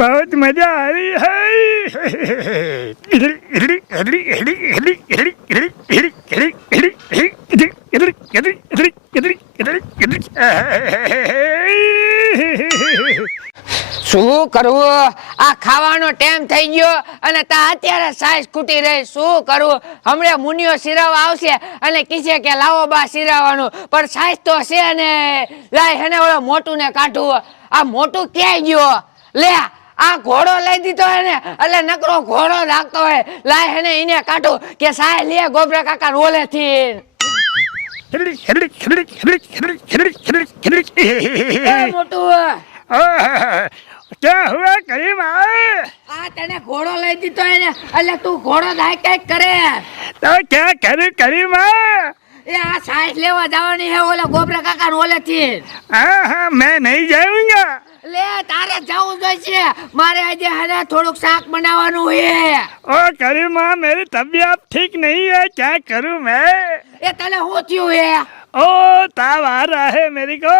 बहुत मजा आ रही है। શું કરવું? આ ખાવાનો ટાઈમ થઈ ગયો અને તા અત્યારે સાઈઝ ખૂટી રહી. શું કરવું? હમણાં મુનિયો સિરાવા આવશે અને કીધે કે લાવો બા સિરાવાનું, પણ સાઈઝ તો છે ને. લાય હેને ઓલો મોટું ને કાઢવું. આ મોટું ક્યાંય ગયો? લે આ ઘોડો લઈ દીધો હે ને, એટલે નકરો ઘોડો રાખતો હોય. લાય હેને એને કાઢું કે સાય લે ગોબરા કાકા ઓલે થી. મોટું क्या हुआ करीम? આ તને ઘોડો લઈ દીધો હે ને, એટલે તું ઘોડો દાય કઈક કરે. तो क्या करूं करीम? એ આ સાઈઝ લેવા જવાની હે ઓલા ગોબરા કાકા ઓલે થી. हाँ मैं नहीं जाऊंगा. લે તારે જવું જોઈએ. મારે આજે હે થોડુંક શાક બનાવવાનું છે. ओ करीमा मेरी तबीयत ठीक नहीं है, क्या करूं मैं? એ તને શું થયું હે? ओ ताव आ रहा है मेरे को.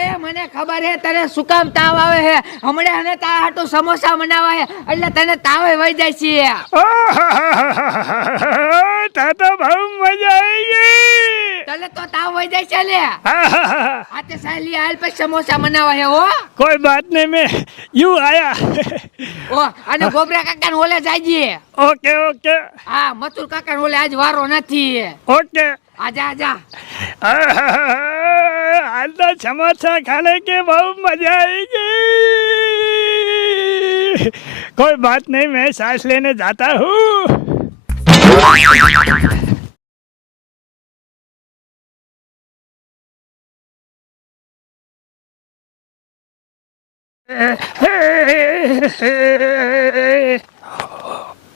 એ મને ખબર હે તને શું કામ તાવ આવે હે. હમણે હને તા હાટુ સમોસા બનાવા હે એટલે તને તાવે વઈ જાય છે. ओ तो बहुत मजा आएगी. તને તો તાવ વઈ જાય છે લે. આ તે સાલી હાલ પછી સમોસા બનાવા હે હો. कोई बात नहीं, मैं यूं आया. ઓ અને ગોબરા કાકા ઓલે જાજી. ओके ओके હા મથુર કાકા ઓલે આજ વારો નથી. ओके. આજા આજા. आज तो समोसा खाने के बहुत मजा आएगी. कोई बात नहीं, मैं सांस लेने जाता हूँ.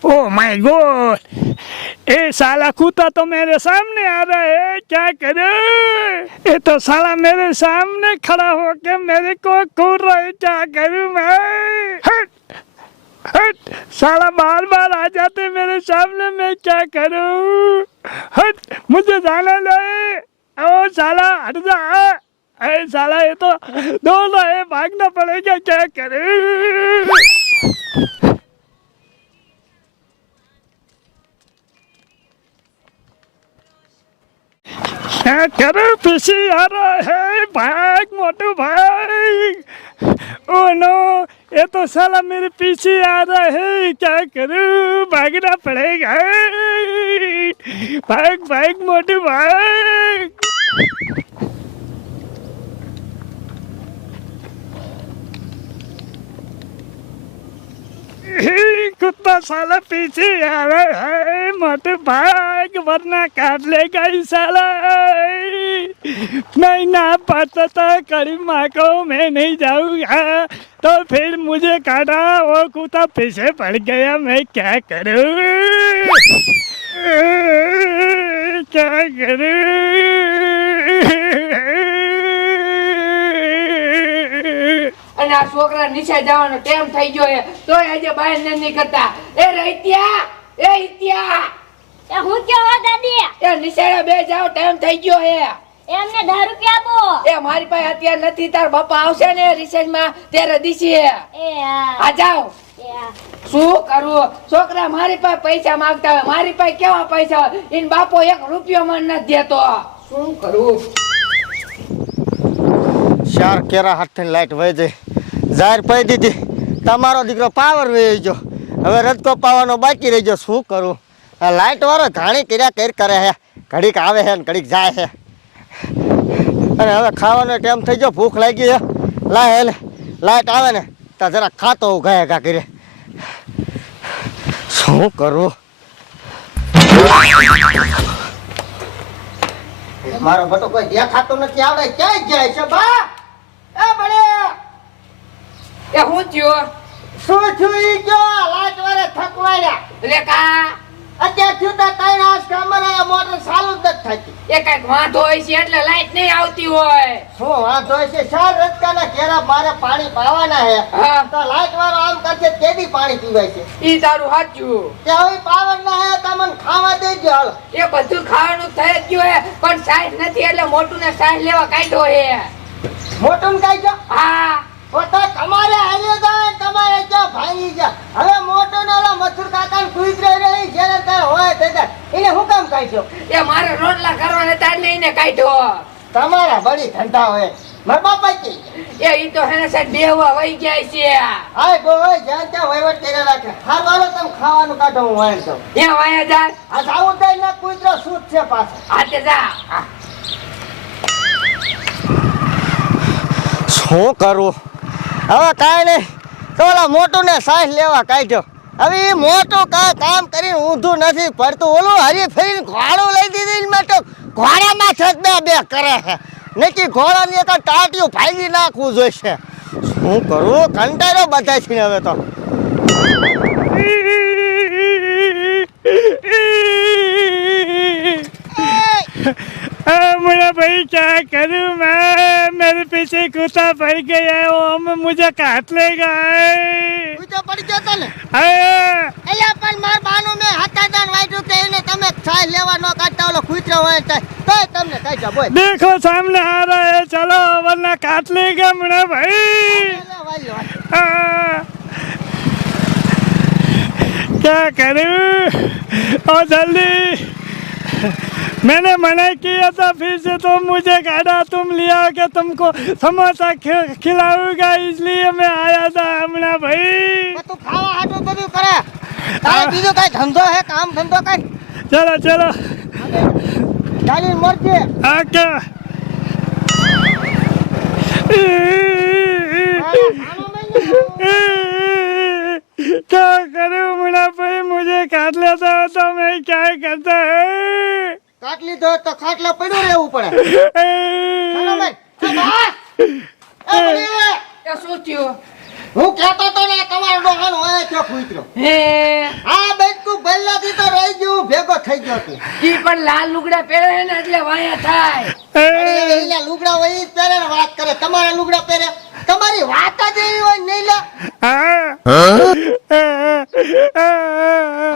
ओ माय गॉड, ये साला कुत्ता तो मेरे सामने आ रहा है, क्या करूं? ये तो साला मेरे सामने खड़ा होके मेरे को घूर रहा है, क्या करूं मैं? हट हट, साला बार बार आ जाते मेरे सामने, मैं क्या करूं? हट, मुझे जाने दे. ओ साला हट जा. अरे साला ये तो दौड़ रहा है, भागना पड़ेगा, क्या करूं? क्या करूं? पीछे आ रहा है, भाग मोटू भाग. ओ नो, ये तो साला मेरे पीछे आ रहा है, क्या करूं? भागना पड़ेगा. भाग भाग मोटू भाग. कुत्ता साला पीछे आ रहा है, मोटे भाग वरना काट लेगा ही साला. मैं ना पाता था करीब माँ को मैं नहीं जाऊंगा, तो फिर मुझे काटा, वो कुत्ता पीछे पड़ गया, मैं क्या करूं? क्या करूं? અને આ છોકરા નીચે જવાનો ટાઈમ થઈ ગયો હે તોય આજે બહાર નથી કરતા. એ રૈત્યા, એ ઈત્યા, એ હું કયો હો દાદી? એ નીચે બે જાવ, ટાઈમ થઈ ગયો હે. એમને 10 રૂપિયા આપો. એ મારી પાસે અત્યારે નથી, તાર બાપા આવશે ને રિસેસ માં ત્યારે દીશે. એ હા. આ જાવ. એ હા. શું કરું? છોકરા મારી પાસે પૈસા માંગતા હોય, મારી પાસે કેવા પૈસા હોય, ઇન બાપો 1 રૂપિયો મને નથી દેતો. શું કરું? ચાર કેરા હાથની લાઈટ વહી જઈ જાહેર પડી દીધી. તમારો દીકરો પાવર વહી ગયો, હવે રદકો પાવાનો બાકી રહી ગયો. શું કરું? આ લાઈટ વાળો ઘણી કર્યા કરે છે, ઘડીક આવે છે ને ઘડીક જાય છે. અને હવે ખાવાનો ટાઈમ થઈ ગયો, ભૂખ લાગી છે. લાય એટલે લાઈટ આવે ને તો જરા ખાતો હું ગયા ગા કરે. શું કરું? મારો બટો કોઈ દેખાતો નથી, આવડે ક્યાંય જાય છે બા? એ બળે એ હું થયો? શું છું ઈ ગયો? લાઈટ વાળે થકવાડ્યા. લે કા અત્યાર થયું તા ત્રણ આજ કામરા મોટર ચાલુ જ નથી થતી. એ કઈક વાંધો હોય છે એટલે લાઈટ નહીં આવતી હોય. શું વાંધો છે? ચાર રસ્કાના ઘેરા મારે પાણી પાવાના હે. હા. તો લાઈટ વાળો આમ કરશે કેદી પાણી પીવાય છે? ઈ તારું સાચું. કે હવે પાવર ના હે તમને ખાવા દેજો હાલો. એ બધું ખાવાનું થઈ જ ગયું હે પણ સાઈઝ નથી એટલે મોટું ને સાઈઝ લેવા કાઢ્યો હે. મોટું કાઈ જો હા તો તમારે હાલ્યો જાય તમારે જો ભાંગી જા. હવે મોટો ને ઓલા મથુર કાકાને કુતરે રહી જેને તાર હોય તે એને હું કામ કાઢ્યો? એ મારે રોટલા કરવાના હતા એટલે એને કાઢ્યો. તમારા બળી ધંધા હોય મારા બાપા કે એ ઈ તો હેને સાહેબ બેહવા વહી ગયા છે. હાય ગો હોય જ્યાં ત્યાં વહીવટ કર્યા રાખે. હાર વાળો તમે ખાવાનું કાઢો હું વાણ દઉં. ત્યાં વાયા જા. આ જાવું દઈ ના કુતરો સૂત છે પાછો. હાથે જા. શું કરું હવે? કાંઈ નહીં તો ઓલા મોટું ને સાસ લેવા કાઢ્યો. હવે એ મોટું કાંઈ કામ કરીને ઊંધું નથી પડતું. ઓલું હરી ફરીને ઘોડું લઈ દીધી મેં તો ઘોડામાં છત બે કરે છે. નક્કી ઘોડાની એક ટાટિયું ભાગી નાખવું જોઈશે. શું કરું? કંટાળો બધા છે હવે તો. मुझे भाई क्या करूं मैं? मेरे पीछे कुत्ता पड़ गया है, वो मुझे काट लेगा. કૂતરો પડી ગયો તો ને अरे પણ માર બાનું મેં હતાદાન વાઈડું કે એને તમે સાસ લેવા ન કાઢતા ઓલો કૂતરો હોય તો તમને કઈ જા બોલ. देखो सामने आ रहा है, चलो वरना काट लेगा मुझे भाई. क्या करूं? और जल्दी मैंने मना किया था, फिर से तुम मुझे काटा. तुम लिया कि तुमको समोसा खिलाऊंगा, इसलिए मैं आया था हमना भाई. તું ખાવા હાટું બધું કરે. તારે બીજું કઈ ધંધો હે? કામ ધંધો કઈ? चलो चलो ચાલી મરજે. आके क्या करूं मुन्ना भाई? मुझे काट लेता हो तो मैं क्या करता है? કાટ લીધો તો ખાટલા પડ્યું રહેવું પડે. ચાલો ભાઈ. એ બળી. એ શું થયું? હું કહેતો તો ને તમારો ડોહાનો હોય છે કૂતરો. હે આ બેટકું પહેલાથી તો રહી ગયું ભેગો થઈ ગયો છે. ઈ પણ લાલ લુગડા પહેરે ને એટલે વાયા થાય. અરે એના લુગડા હોય ઈ જ પહેરે ને વાત કરે. તમારા લુગડા પહેરે તમારી વાત જ એવી હોય નહીં લે.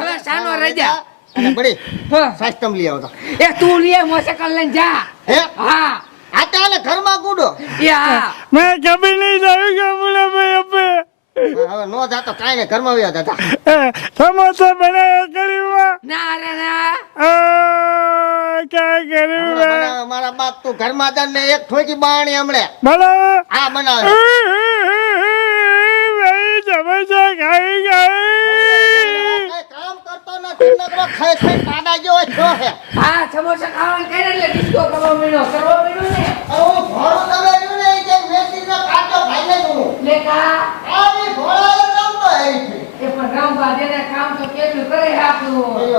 હવે સાનો રજા. અને બળી હા. સાસ્તમ લઈ આવતા. એ તું લે મોટરસાઇકલ લઈને જા. હે હા આ તો આને ઘરમાં ગુડો. એ હા. मैं कभी नहीं जाऊंगा मुन्ना भाई. अब હવે નો જાતો કાઈ ને ઘરમાં વ્યા દાદા. समोसा बनाया करूँगा. ના રે ના. क्या करूँ मैं? બનાવે મારા બાપ તું ઘરમાં જા ને એક ઠોકી બાણી હમણે बोलो આ બનાવે. भाई समोसा खाएगा. કઈ કામ કરતો નથી નકરો ખાઈ ખાઈ પાડા જેવો છો હે. હા સમોસા ખાવાનું કરે એટલે ડિસ્કો કરવા મીનો ને. હું ઘોડો તમે રહ્યું ને એ જે મેસીનો કાચો ભાઈને હું લેખા આવી ઘોડા રમતો હે. એ પણ ગામ બાજેને કામ તો કેટલું કરે આપણું. હવે